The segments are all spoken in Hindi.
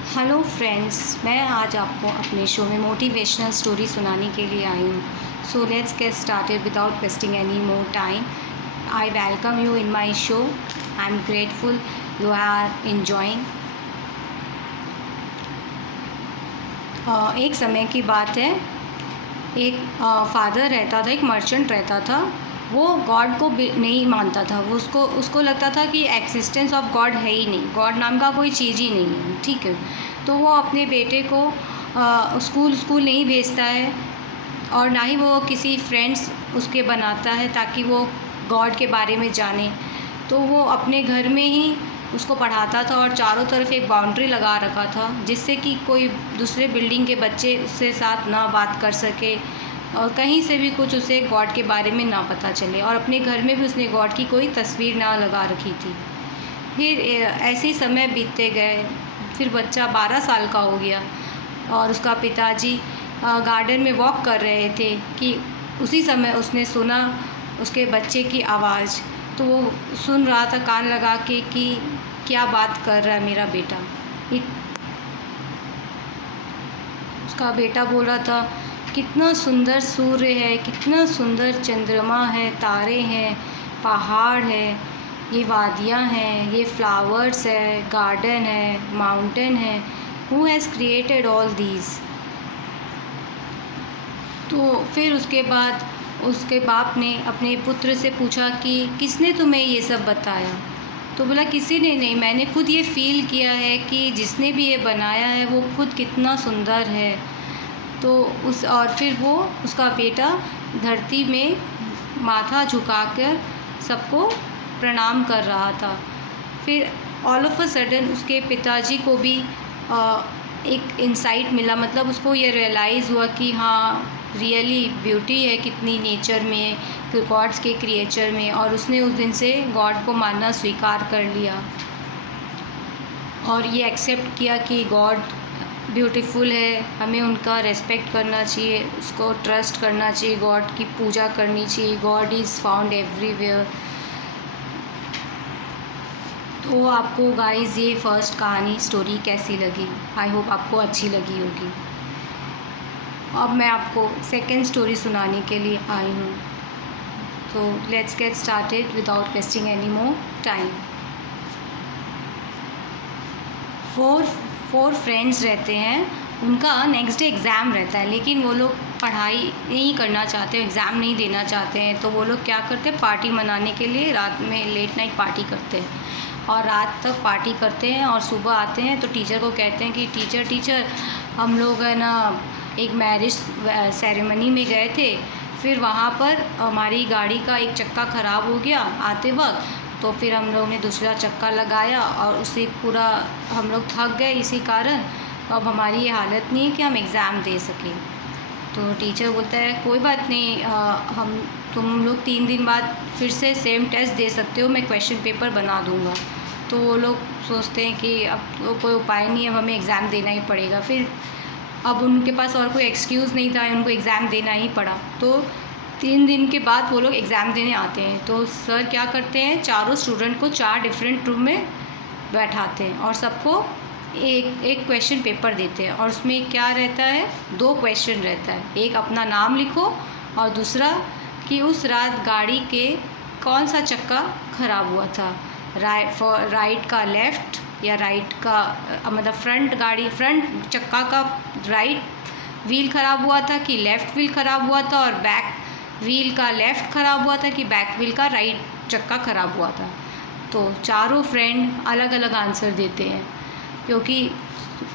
हेलो फ्रेंड्स, मैं आज आपको अपने शो में मोटिवेशनल स्टोरी सुनाने के लिए आई हूँ। So let's get started without wasting any more time. I welcome you in my show. I am grateful you are enjoying. एक समय की बात है। एक फादर रहता था, एक मर्चेंट रहता था। वो गॉड को नहीं मानता था। वो उसको लगता था कि एक्सिस्टेंस ऑफ गॉड है ही नहीं, गॉड नाम का कोई चीज़ ही नहीं है। ठीक है, तो वो अपने बेटे को स्कूल नहीं भेजता है और ना ही वो किसी फ्रेंड्स उसके बनाता है ताकि वो गॉड के बारे में जाने। तो वो अपने घर में ही उसको पढ़ाता था और चारों तरफ एक बाउंड्री लगा रखा था जिससे कि कोई दूसरे बिल्डिंग के बच्चे उससे साथ ना बात कर सके और कहीं से भी कुछ उसे गॉड के बारे में ना पता चले। और अपने घर में भी उसने गॉड की कोई तस्वीर ना लगा रखी थी। फिर ऐसे ही समय बीतते गए। फिर बच्चा 12 साल का हो गया और उसका पिताजी गार्डन में वॉक कर रहे थे कि उसी समय उसने सुना उसके बच्चे की आवाज़। तो वो सुन रहा था कान लगा के कि क्या बात कर रहा है मेरा बेटा। उसका बेटा बोल रहा था, कितना सुंदर सूर्य है, कितना सुंदर चंद्रमा है, तारे हैं, पहाड़ है, ये वादियाँ हैं, ये फ्लावर्स है, गार्डन है, माउंटेन है। Who has created all these. तो फिर उसके बाद उसके बाप ने अपने पुत्र से पूछा कि किसने तुम्हें ये सब बताया। तो बोला किसी ने नहीं, मैंने खुद ये फ़ील किया है कि जिसने भी ये बनाया है वो खुद कितना सुंदर है। तो फिर वो उसका बेटा धरती में माथा झुकाकर सबको प्रणाम कर रहा था। फिर ऑल ऑफ अ सडन उसके पिताजी को भी एक इंसाइट मिला, मतलब उसको ये रियलाइज़ हुआ कि हाँ रियली ब्यूटी है कितनी नेचर में, गॉड्स के क्रिएचर में। और उसने उस दिन से गॉड को मानना स्वीकार कर लिया और ये एक्सेप्ट किया कि गॉड ब्यूटीफुल है, हमें उनका रेस्पेक्ट करना चाहिए, उसको ट्रस्ट करना चाहिए, गॉड की पूजा करनी चाहिए। God is found everywhere. तो आपको गाइस ये फर्स्ट कहानी स्टोरी कैसी लगी? आई होप आपको अच्छी लगी होगी। अब मैं आपको सेकंड स्टोरी सुनाने के लिए आई हूँ। तो let's get started without wasting any more time. Four friends रहते हैं। उनका नेक्स्ट डे एग्ज़ाम रहता है, लेकिन वो लोग पढ़ाई नहीं करना चाहते, एग्ज़ाम नहीं देना चाहते हैं। तो वो लोग क्या करते हैं, पार्टी मनाने के लिए रात में लेट नाइट पार्टी करते हैं और रात तक पार्टी करते हैं। और सुबह आते हैं तो टीचर को कहते हैं कि टीचर हम लोग है ना एक मैरिज सेरेमनी में गए थे। फिर वहाँ पर हमारी गाड़ी का एक चक्का ख़राब हो गया आते वक्त। तो फिर हम लोग ने दूसरा चक्का लगाया और उससे पूरा हम लोग थक गए इसी कारण। अब हमारी ये हालत नहीं है कि हम एग्ज़ाम दे सकें। तो टीचर बोलता है कोई बात नहीं, तुम लोग 3 दिन बाद फिर से सेम टेस्ट दे सकते हो, मैं क्वेश्चन पेपर बना दूँगा। तो वो लोग सोचते हैं कि अब तो कोई उपाय नहीं है, अब हमें एग्ज़ाम देना ही पड़ेगा। फिर अब उनके पास और कोई एक्सक्यूज़ नहीं था, उनको एग्ज़ाम देना ही पड़ा। तो 3 दिन के बाद वो लोग एग्ज़ाम देने आते हैं। तो सर क्या करते हैं, चारों स्टूडेंट को 4 डिफरेंट रूम में बैठाते हैं और सबको एक क्वेश्चन पेपर देते हैं। और उसमें क्या रहता है, 2 क्वेश्चन रहता है। एक अपना नाम लिखो और दूसरा कि उस रात गाड़ी के कौन सा चक्का ख़राब हुआ था, राइट का लेफ़्ट या राइट का मतलब फ्रंट चक्का का राइट व्हील ख़राब हुआ था कि लेफ़्ट व्हील ख़राब हुआ था, और बैक व्हील का लेफ़्ट ख़राब हुआ था कि बैक व्हील का राइट चक्का ख़राब हुआ था। तो चारों फ्रेंड अलग अलग आंसर देते हैं क्योंकि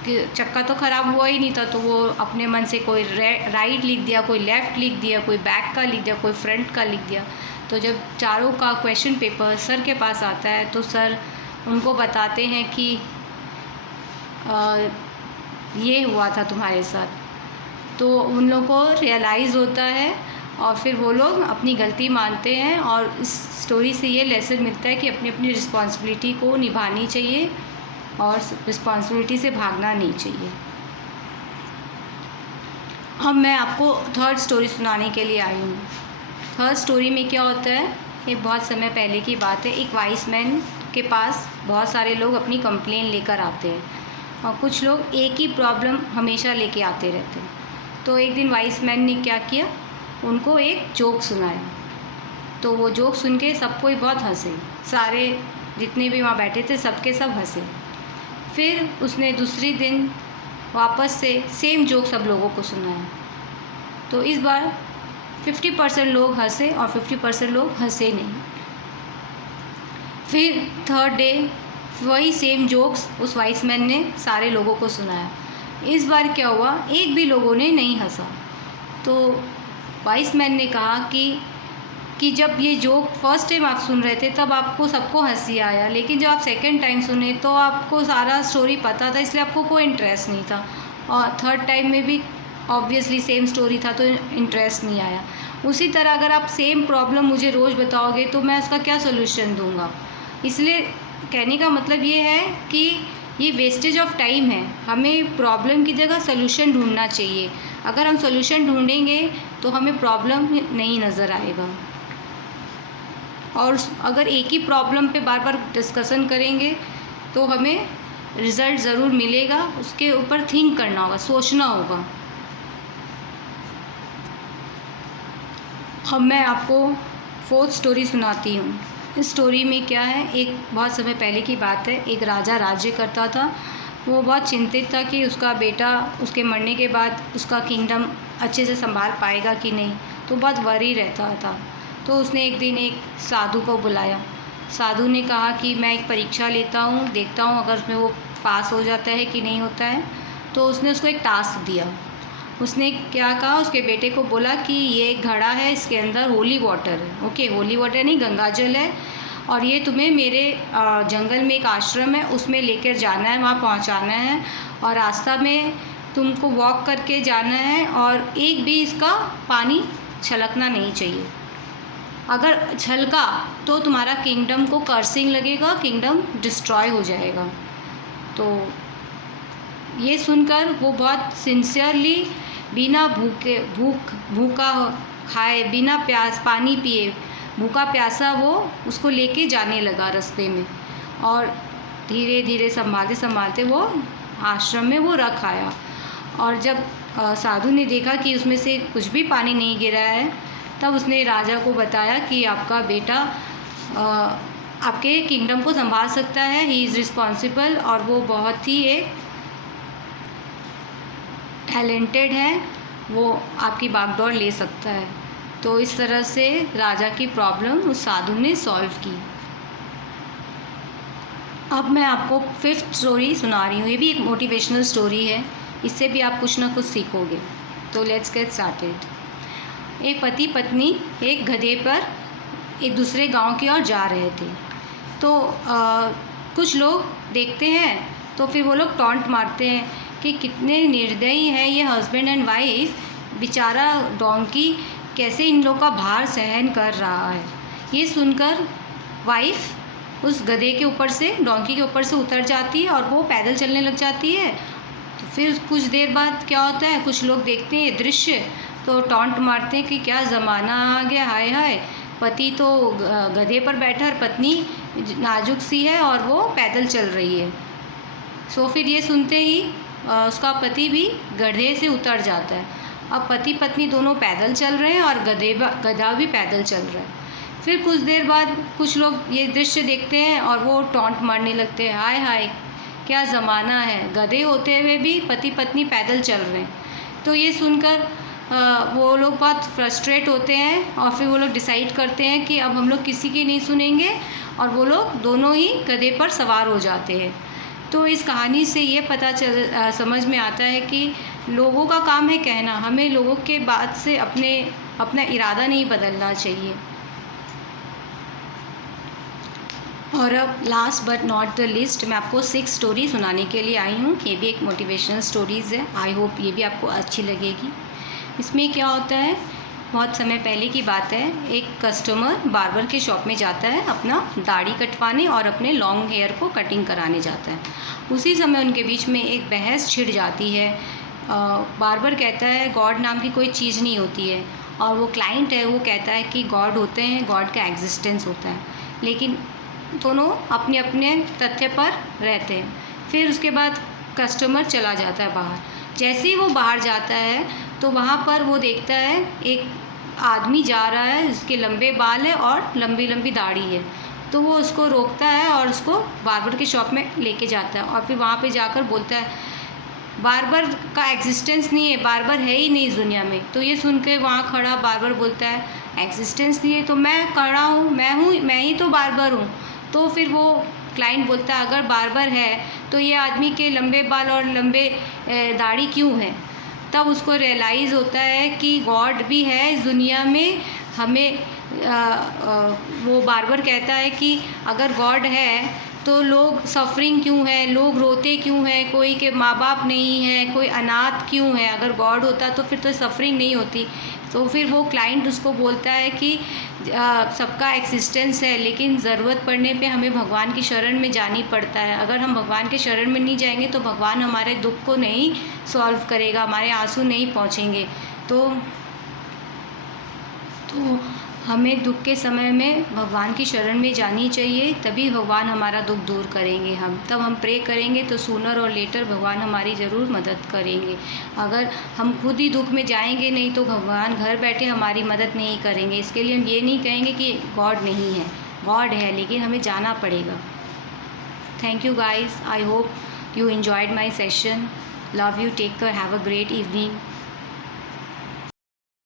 चक्का तो ख़राब हुआ ही नहीं था। तो वो अपने मन से कोई राइट लिख दिया, कोई लेफ़्ट लिख दिया, कोई बैक का लिख दिया, कोई फ्रंट का लिख दिया। तो जब चारों का क्वेश्चन पेपर सर के पास आता है तो सर उनको बताते हैं कि ये हुआ था तुम्हारे साथ। तो उन लोगों को रियलाइज़ होता है और फिर वो लोग अपनी गलती मानते हैं। और इस स्टोरी से ये लेसन मिलता है कि अपनी अपनी रिस्पॉन्सिबिलिटी को निभानी चाहिए और रिस्पॉन्सिबिलिटी से भागना नहीं चाहिए। अब मैं आपको थर्ड स्टोरी सुनाने के लिए आई हूँ। थर्ड स्टोरी में क्या होता है, ये बहुत समय पहले की बात है। एक वाइस मैन के पास बहुत सारे लोग अपनी कंप्लेन लेकर आते हैं। और कुछ लोग एक ही प्रॉब्लम हमेशा लेके आते रहते हैं। तो एक दिन वाइस मैन ने क्या किया, उनको एक जोक सुनाया। तो वो जोक सुन के सब कोई बहुत हंसे, सारे जितने भी वहाँ बैठे थे सबके सब हंसे। फिर उसने दूसरी दिन वापस से सेम जोक सब लोगों को सुनाया। तो इस बार 50% लोग हंसे और 50% लोग हंसे नहीं। फिर थर्ड डे वही सेम जोक्स उस वाइस मैन ने सारे लोगों को सुनाया। इस बार क्या हुआ, एक भी लोगों ने नहीं हंसा। तो वाइस मैन ने कहा कि जब ये जोक फर्स्ट टाइम आप सुन रहे थे तब आपको सबको हंसी आया, लेकिन जब आप सेकंड टाइम सुने तो आपको सारा स्टोरी पता था, इसलिए आपको कोई इंटरेस्ट नहीं था। और थर्ड टाइम में भी ऑब्वियसली सेम स्टोरी था तो इंटरेस्ट नहीं आया। उसी तरह अगर आप सेम प्रॉब्लम मुझे रोज़ बताओगे तो मैं उसका क्या सोल्यूशन दूंगा। इसलिए कहने का मतलब ये है कि ये वेस्टेज ऑफ टाइम है। हमें प्रॉब्लम की जगह सोल्यूशन ढूंढना चाहिए। अगर हम सोल्यूशन ढूंढेंगे तो हमें प्रॉब्लम नहीं नज़र आएगा। और अगर एक ही प्रॉब्लम पे बार बार डिस्कशन करेंगे तो हमें रिज़ल्ट ज़रूर मिलेगा। उसके ऊपर थिंक करना होगा, सोचना होगा। अब मैं आपको फोर्थ स्टोरी सुनाती हूँ। इस स्टोरी में क्या है, एक बहुत समय पहले की बात है। एक राजा राज्य करता था। वो बहुत चिंतित था कि उसका बेटा उसके मरने के बाद उसका किंगडम अच्छे से संभाल पाएगा कि नहीं, तो बहुत वरी रहता था। तो उसने एक दिन एक साधु को बुलाया। साधु ने कहा कि मैं एक परीक्षा लेता हूँ, देखता हूँ अगर उसमें वो पास हो जाता है कि नहीं होता है। तो उसने उसको एक टास्क दिया। उसने क्या कहा, उसके बेटे को बोला कि ये एक घड़ा है, इसके अंदर होली वाटर है। ओके, होली वाटर नहीं, गंगा जल है, और ये तुम्हें मेरे जंगल में एक आश्रम है उसमें लेकर जाना है, वहाँ पहुँचाना है, और रास्ता में तुमको वॉक करके जाना है, और एक भी इसका पानी छलकना नहीं चाहिए। अगर छलका तो तुम्हारा किंगडम को कर्सिंग लगेगा, किंगडम डिस्ट्रॉय हो जाएगा। तो ये सुनकर वो बहुत सिंसियरली बिना भूखा खाए, बिना प्यास पानी पिए, भूखा प्यासा वो उसको लेके जाने लगा रास्ते में। और धीरे धीरे संभालते संभालते वो आश्रम में वो रख आया। और जब साधु ने देखा कि उसमें से कुछ भी पानी नहीं गिरा है, तब उसने राजा को बताया कि आपका बेटा आपके किंगडम को संभाल सकता है, ही इज़ रिस्पॉन्सिबल, और वो बहुत ही एक टैलेंटेड है, वो आपकी बागडोर ले सकता है। तो इस तरह से राजा की प्रॉब्लम उस साधु ने सॉल्व की। अब मैं आपको फिफ्थ स्टोरी सुना रही हूँ। ये भी एक मोटिवेशनल स्टोरी है, इससे भी आप कुछ ना कुछ सीखोगे। तो लेट्स गेट स्टार्टेड। एक पति पत्नी एक गधे पर एक दूसरे गांव की ओर जा रहे थे। तो कुछ लोग देखते हैं तो फिर वो लोग टॉन्ट मारते हैं कि कितने निर्दयी हैं ये हस्बैंड एंड वाइफ, बेचारा डोंकी कैसे इन लोग का भार सहन कर रहा है। ये सुनकर वाइफ उस गधे के ऊपर से, डोंकी के ऊपर से उतर जाती है और वो पैदल चलने लग जाती है। तो फिर कुछ देर बाद क्या होता है, कुछ लोग देखते हैं ये दृश्य तो टॉन्ट मारते हैं कि क्या ज़माना आ गया, हाय हाय, पति तो गधे पर बैठा और पत्नी नाजुक सी है और वो पैदल चल रही है। सो फिर ये सुनते ही उसका पति भी गधे से उतर जाता है। अब पति पत्नी दोनों पैदल चल रहे हैं और गधा भी पैदल चल रहा है। फिर कुछ देर बाद कुछ लोग ये दृश्य देखते हैं और वो टॉन्ट मारने लगते हैं, हाय हाय क्या ज़माना है, गधे होते हुए भी पति पत्नी पैदल चल रहे हैं। तो ये सुनकर वो लोग बहुत फ्रस्ट्रेट होते हैं और फिर वो लोग डिसाइड करते हैं कि अब हम लोग किसी की नहीं सुनेंगे, और वो लोग दोनों ही गधे पर सवार हो जाते हैं। तो इस कहानी से ये समझ में आता है कि लोगों का काम है कहना, हमें लोगों के बात से अपना इरादा नहीं बदलना चाहिए। और अब last but not the list, मैं आपको 6 स्टोरी सुनाने के लिए आई हूँ। ये भी एक मोटिवेशनल स्टोरीज़ है। आई होप ये भी आपको अच्छी लगेगी। इसमें क्या होता है, बहुत समय पहले की बात है, एक कस्टमर बार्बर के शॉप में जाता है अपना दाढ़ी कटवाने और अपने लॉन्ग हेयर को कटिंग कराने जाता है। उसी समय उनके बीच में एक बहस छिड़ जाती है। बार्बर कहता है गॉड नाम की कोई चीज़ नहीं होती है, और वो क्लाइंट है वो कहता है कि गॉड होते हैं, गॉड का एग्जिस्टेंस होता है। लेकिन दोनों अपने अपने तथ्य पर रहते हैं। फिर उसके बाद कस्टमर चला जाता है बाहर। जैसे ही वो बाहर जाता है तो वहाँ पर वो देखता है एक आदमी जा रहा है, जिसके लंबे बाल है और लंबी लंबी दाढ़ी है। तो वो उसको रोकता है और उसको बार्बर की शॉप में लेके जाता है और फिर वहाँ पे जाकर बोलता है बार्बर का एग्जिस्टेंस नहीं है, बार्बर है ही नहीं इस दुनिया में। तो ये सुन के वहाँ खड़ा बार्बर बोलता है एग्जिस्टेंस नहीं है तो मैं खड़ा हूँ, मैं ही तो बार्बर हूँ। तो फिर वो क्लाइंट बोलता है अगर बार्बर है तो ये आदमी के लंबे बाल और लंबे दाढ़ी क्यों है। तब उसको रियलाइज़ होता है कि गॉड भी है इस दुनिया में। हमें वो बार्बर कहता है कि अगर गॉड है तो लोग सफरिंग क्यों है, लोग रोते क्यों हैं, कोई के माँ बाप नहीं है, कोई अनाथ क्यों है। अगर गॉड होता तो फिर तो सफरिंग नहीं होती। तो फिर वो क्लाइंट उसको बोलता है कि सबका एक्सिस्टेंस है, लेकिन ज़रूरत पड़ने पे हमें भगवान की शरण में जानी पड़ता है। अगर हम भगवान के शरण में नहीं जाएंगे तो भगवान हमारे दुख को नहीं सॉल्व करेगा, हमारे आंसू नहीं पहुँचेंगे। तो हमें दुख के समय में भगवान की शरण में जानी चाहिए, तभी भगवान हमारा दुख दूर करेंगे। तब हम प्रे करेंगे तो सूनर और लेटर भगवान हमारी ज़रूर मदद करेंगे। अगर हम खुद ही दुख में जाएंगे नहीं तो भगवान घर बैठे हमारी मदद नहीं करेंगे। इसके लिए हम ये नहीं कहेंगे कि गॉड नहीं है, गॉड है, लेकिन हमें जाना पड़ेगा। Thank you guys, I hope you enjoyed my session. Love you, take care, have a great evening.